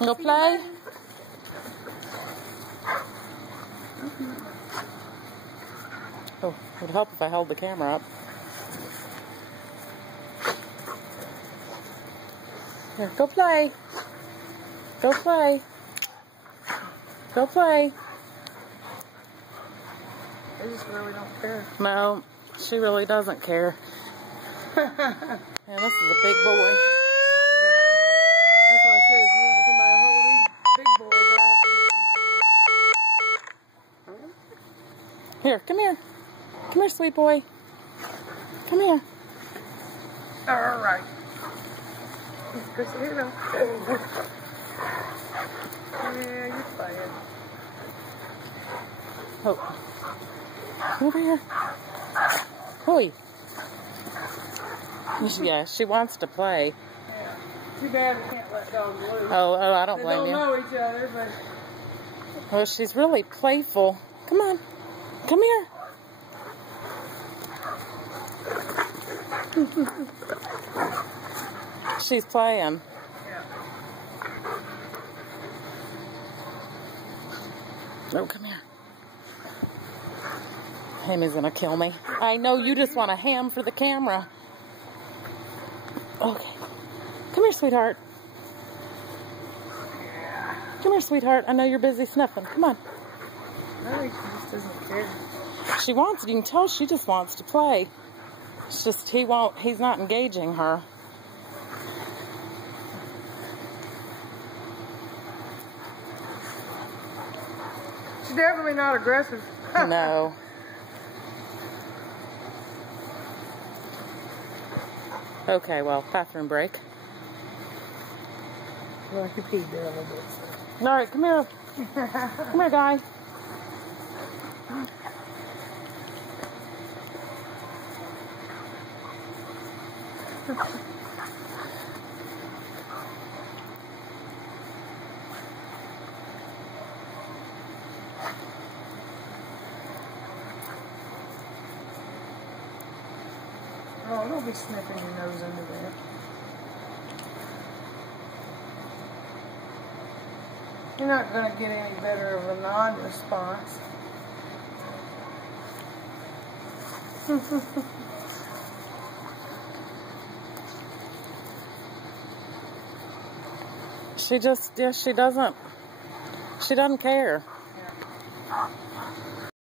Go play? Oh, it would help if I held the camera up. Here, go play. Go play. Go play. They just really don't care. No, she really doesn't care. And this is a big boy. That's why I say, if you want somebody to hold these big boys, I have to get somebody. Here, come here. Come here, sweet boy. Come here. All right. Chris, here you go. Yeah, you're playing. Oh. Over here. Hoi. Yeah, she wants to play. Yeah. Too bad we can't let dogs loose. Oh, I don't blame you. They don't know each other, but... Well, she's really playful. Come on. Come here. She's playing. Yeah. Oh, come here. Hammy's gonna kill me. I know you just want a ham for the camera. Okay. Come here, sweetheart. Come here, sweetheart. I know you're busy sniffing. Come on. No, she just doesn't care. She wants, you can tell she just wants to play. It's just he's not engaging her. She's definitely not aggressive. No. Okay, well, bathroom break. Well, I could pee there a little bit. So. All right, come here. Come here, guy. Oh, don't be sniffing your nose under there. You're not going to get any better of a non-response. She doesn't care. Yeah.